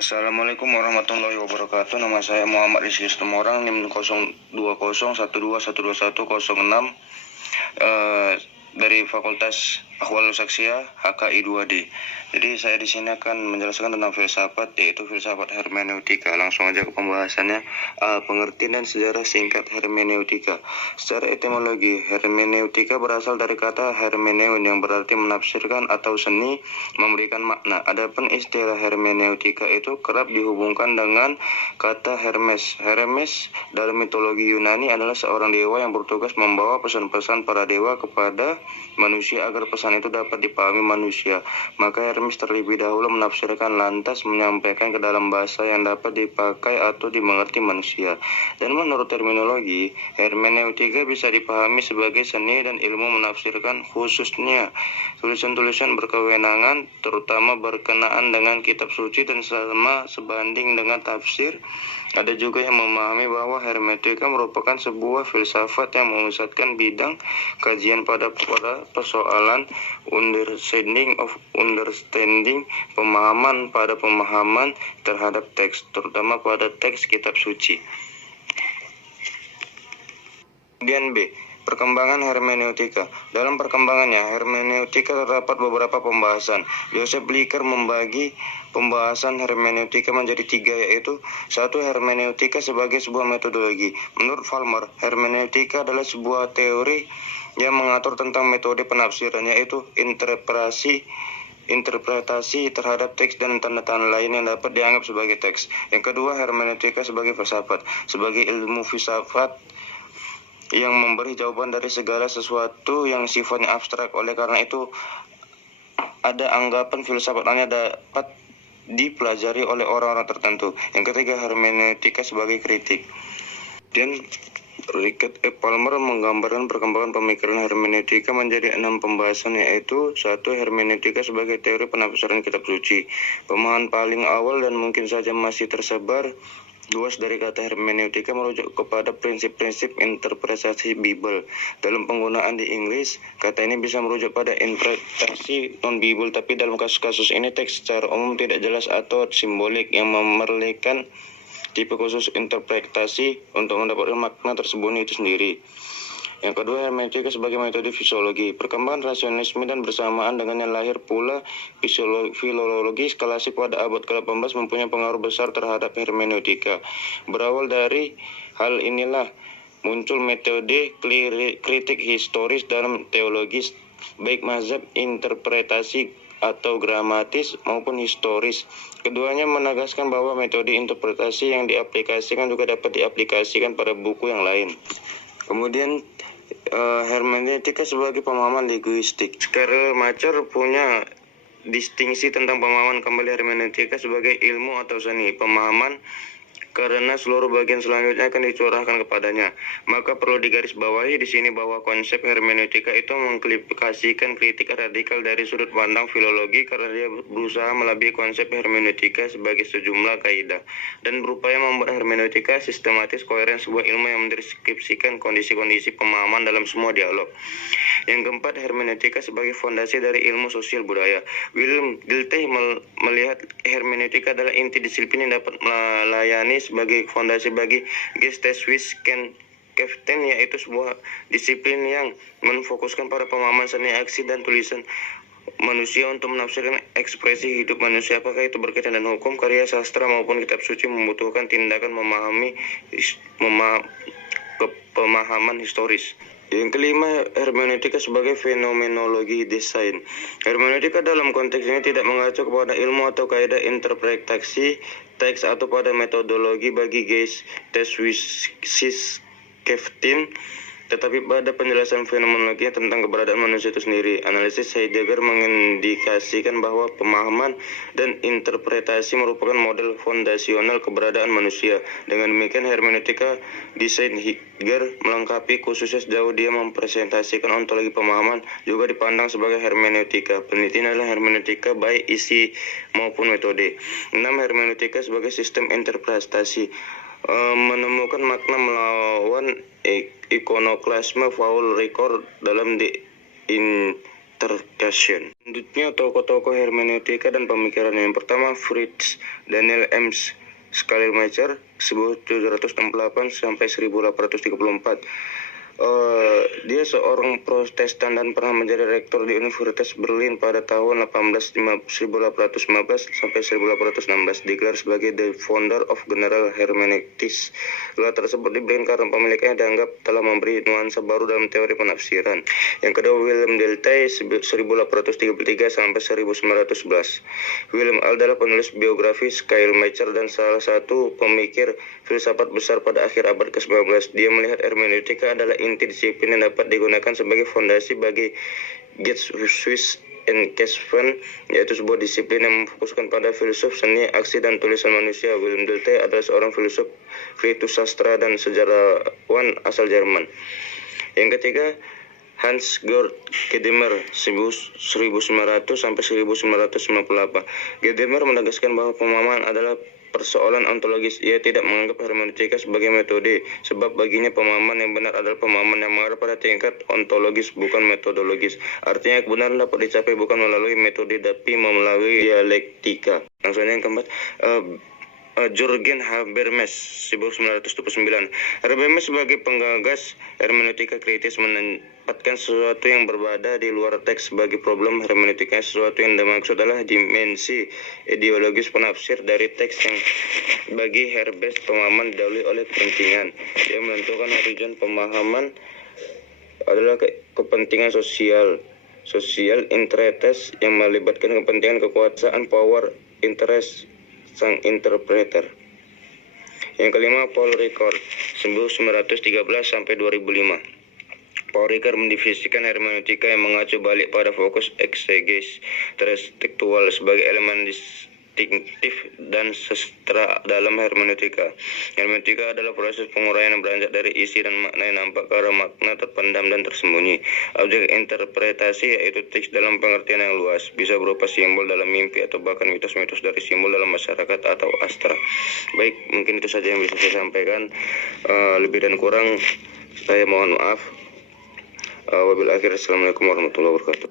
Assalamualaikum warahmatullahi wabarakatuh. Nama saya Muhammad Rizky Situmorang, NIM 020121121006, dari Fakultas Ahwalul Saksiyah HKI 2D. Jadi saya di sini akan menjelaskan tentang filsafat, yaitu filsafat hermeneutika. Langsung aja ke pembahasannya. Pengertian dan sejarah singkat hermeneutika. Secara etimologi, hermeneutika berasal dari kata hermeneun yang berarti menafsirkan atau seni memberikan makna. Adapun istilah hermeneutika itu kerap dihubungkan dengan kata Hermes. Hermes dalam mitologi Yunani adalah seorang dewa yang bertugas membawa pesan-pesan para dewa kepada manusia agar pesan itu dapat dipahami manusia. Maka Hermes terlebih dahulu menafsirkan lantas menyampaikan ke dalam bahasa yang dapat dipakai atau dimengerti manusia. Dan menurut terminologi, hermeneutika bisa dipahami sebagai seni dan ilmu menafsirkan, khususnya tulisan-tulisan berkewenangan, terutama berkenaan dengan kitab suci dan sama sebanding dengan tafsir. Ada juga yang memahami bahwa hermeneutika merupakan sebuah filsafat yang memusatkan bidang kajian pada persoalan understanding, pemahaman pada pemahaman terhadap teks, terutama pada teks kitab suci. Kemudian B. Perkembangan hermeneutika. Dalam perkembangannya, hermeneutika terdapat beberapa pembahasan. Joseph Blicher membagi pembahasan hermeneutika menjadi 3, yaitu 1. Hermeneutika sebagai sebuah metodologi. Menurut Falmer, hermeneutika adalah sebuah teori yang mengatur tentang metode penafsiran, yaitu interpretasi terhadap teks dan tanda-tanda lain yang dapat dianggap sebagai teks. Yang kedua, hermeneutika sebagai filsafat. Sebagai ilmu filsafat yang memberi jawaban dari segala sesuatu yang sifatnya abstrak. Oleh karena itu, ada anggapan filsafat hanya dapat dipelajari oleh orang-orang tertentu. Yang ketiga, hermeneutika sebagai kritik. Dan Richard E. Palmer menggambarkan perkembangan pemikiran hermeneutika menjadi 6 pembahasan, yaitu 1. Hermeneutika sebagai teori penafsiran kitab suci. Pemahaman paling awal dan mungkin saja masih tersebar luas dari kata hermeneutika merujuk kepada prinsip-prinsip interpretasi Bible. Dalam penggunaan di Inggris, kata ini bisa merujuk pada interpretasi non-Bible, tapi dalam kasus-kasus ini teks secara umum tidak jelas atau simbolik yang memerlukan tipe khusus interpretasi untuk mendapatkan makna tersembunyi itu sendiri. Yang kedua, hermeneutika sebagai metode fisiologi. Perkembangan rasionalisme dan bersamaan dengannya lahir pula filologi klasik pada abad ke-18 mempunyai pengaruh besar terhadap hermeneutika. Berawal dari hal inilah muncul metode kritik historis dalam teologi, baik mazhab interpretasi atau gramatis maupun historis. Keduanya menegaskan bahwa metode interpretasi yang diaplikasikan juga dapat diaplikasikan pada buku yang lain. Kemudian hermeneutika sebagai pemahaman linguistik. Karl Marx punya distingsi tentang pemahaman kembali hermeneutika sebagai ilmu atau seni pemahaman, karena seluruh bagian selanjutnya akan dicurahkan kepadanya. Maka perlu digarisbawahi di sini bahwa konsep hermeneutika itu mengklasifikasikan kritik radikal dari sudut pandang filologi, karena dia berusaha melebihi konsep hermeneutika sebagai sejumlah kaidah dan berupaya membuat hermeneutika sistematis, koheren, sebuah ilmu yang mendeskripsikan kondisi-kondisi pemahaman dalam semua dialog. Yang keempat, hermeneutika sebagai fondasi dari ilmu sosial budaya. Wilhelm Dilthey melihat hermeneutika adalah inti disiplin yang dapat melayani sebagai fondasi bagi Geisteswissenschaft, yaitu sebuah disiplin yang menfokuskan pada pemahaman seni, aksi, dan tulisan manusia untuk menafsirkan ekspresi hidup manusia. Apakah itu berkaitan dengan hukum, karya sastra maupun kitab suci, membutuhkan tindakan pemahaman historis. Yang kelima, hermeneutika sebagai fenomenologi desain. Hermeneutika dalam konteks ini tidak mengacu kepada ilmu atau kaidah interpretasi teks atau pada metodologi bagi Geisteswissenschaft, tetapi pada penjelasan fenomenologi tentang keberadaan manusia itu sendiri. Analisis Heidegger mengindikasikan bahwa pemahaman dan interpretasi merupakan model fondasional keberadaan manusia. Dengan demikian, hermeneutika desain Heidegger melengkapi, khususnya sejauh dia mempresentasikan ontologi pemahaman, juga dipandang sebagai hermeneutika. Penelitian adalah hermeneutika baik isi maupun metode. 6. Hermeneutika sebagai sistem interpretasi. Menemukan makna melawan ikonoklasme Paul Ricoeur dalam The interpretation. Selanjutnya tokoh-tokoh hermeneutika dan pemikiran. Yang pertama Fritz Daniel M. Schleiermacher 1768 sampai 1834. Dia seorang Protestan dan pernah menjadi rektor di Universitas Berlin pada tahun 1815 sampai 1816. Digelar sebagai the founder of general hermeneutics. Gelar tersebut diberikan karena pemiliknya dianggap telah memberi nuansa baru dalam teori penafsiran. Yang kedua Wilhelm Dilthey 1833 sampai 1911. Wilhelm adalah penulis biografi Schleiermacher dan salah satu pemikir filsafat besar pada akhir abad ke-19. Dia melihat hermeneutika adalah inti disiplin yang dapat digunakan sebagai fondasi bagi Geisteswissenschaft and Geisteswissenschaft, yaitu sebuah disiplin yang memfokuskan pada filsuf, seni, aksi, dan tulisan manusia. Wilhelm Dilthey adalah seorang filsuf, kritikus sastra, dan sejarawan asal Jerman. Yang ketiga Hans Georg Gadamer 1900 sampai 1998. Gadamer menegaskan bahwa pemahaman adalah persoalan ontologis. Ia tidak menganggap hermeneutika sebagai metode, sebab baginya pemahaman yang benar adalah pemahaman yang mengarah pada tingkat ontologis, bukan metodologis. Artinya kebenaran dapat dicapai bukan melalui metode, tapi melalui dialektika. Langsung yang keempat, Jürgen Habermas 1929. Habermas sebagai penggagas hermeneutika kritis menempatkan sesuatu yang berbeda di luar teks sebagai problem hermeneutika. Sesuatu yang dimaksud adalah dimensi ideologis penafsir dari teks yang bagi Habermas pemahaman didahului oleh kepentingan. Dia menentukan tujuan pemahaman adalah kepentingan sosial interest yang melibatkan kepentingan kekuasaan power interest sang interpreter. Yang kelima Paul Ricoeur 1913 sampai 2005. Paul Ricoeur mendefinisikan hermeneutika yang mengacu balik pada fokus eksegesis tekstual sebagai elemen distinktif dan sastra dalam hermeneutika. Hermeneutika adalah proses penguraian yang beranjak dari isi dan makna yang nampak ke arah makna terpendam dan tersembunyi. Objek interpretasi yaitu teks dalam pengertian yang luas, bisa berupa simbol dalam mimpi atau bahkan mitos-mitos dari simbol dalam masyarakat atau astra. Baik, mungkin itu saja yang bisa saya sampaikan. Lebih dan kurang saya mohon maaf. Wabillahi taufiq. Assalamualaikum warahmatullahi wabarakatuh.